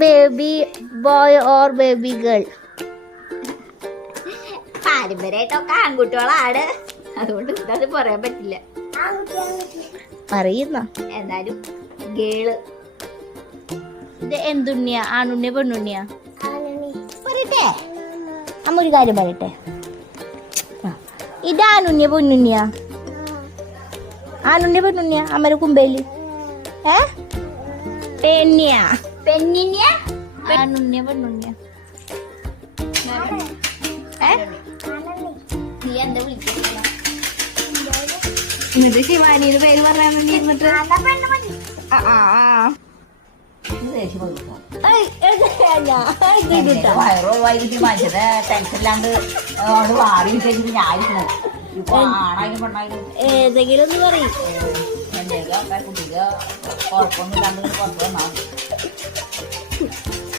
Baby boy or baby girl? പാരമ്പര്യമായിട്ടൊക്കെ ആൺകുട്ടികളാണ്, അതുകൊണ്ട് അത് പറയാൻ പറ്റില്ല. അറിയുന്ന എന്നാലും ഗേള്. ഇത് എന്തുണ്ണിയ, ആണുണ്ണിയ പെണ്ണുണ്ണിയ? പറയട്ടെ, അമ്മ ഒരു കാര്യം പറയട്ടെ, ഇത് ആണുണ്ണിയ പെണ്ണുണ്ണിയ? ആണുണ്ണിയ പെണ്ണുണ്ണിയ? അമ്മയുടെ കുമ്പേല് പെണ്ണിയ പെണ്ണിന്യ ആണുണ്ണിയ പെണ്ണുണ്ണിയ? നീ എന്താ വിളിക്കുന്ന? എന്നിട്ട് ശിവാനിയുടെ പേര് പറയാൻ വേണ്ടി ഇരുന്നിട്ട് വയറുമായിട്ട് മനുഷ്യരെ ടെൻഷൻ ഇല്ലാണ്ട് വാറി വിട്ടേക്ക് ഞാനിരിക്കണത്. ഇപ്പൊ ആണായാലും പെണ്ണായാലും ഏതെങ്കിലും ഒന്ന് പറയും. എന്തെങ്കിലും കുട്ടിക്ക് കുഴപ്പമൊന്നും ഇല്ലാണ്ട് പുറത്ത് വന്നാൽ